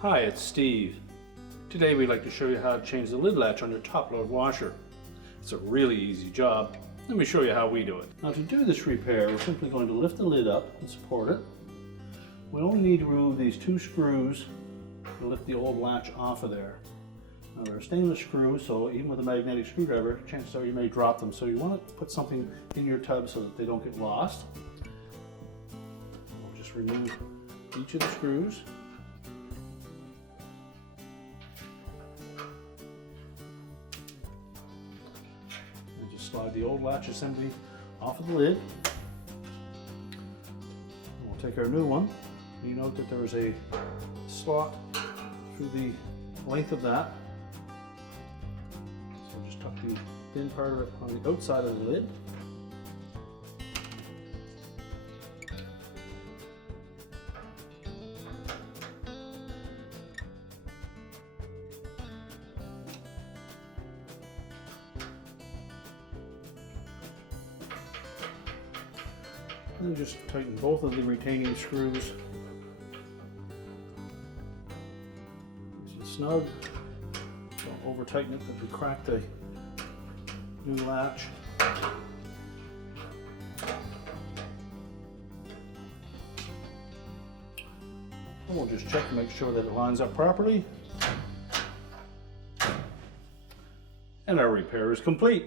Hi, it's Steve. Today we'd like to show you how to change the lid latch on your top load washer. It's a really easy job. Let me show you how we do it. Now to do this repair, we're simply going to lift the lid up and support it. We only need to remove these 2 screws to lift the old latch off of there. Now they're stainless screws, so even with a magnetic screwdriver, chances are you may drop them. So you want to put something in your tub so that they don't get lost. We'll just remove each of the screws. Slide the old latch assembly off of the lid. We'll take our new one. You note that there is a slot through the length of that. So just tuck the thin part of it on the outside of the lid. And just tighten both of the retaining screws. Nice and snug. Don't over tighten it that we crack the new latch. And we'll just check to make sure that it lines up properly. And our repair is complete.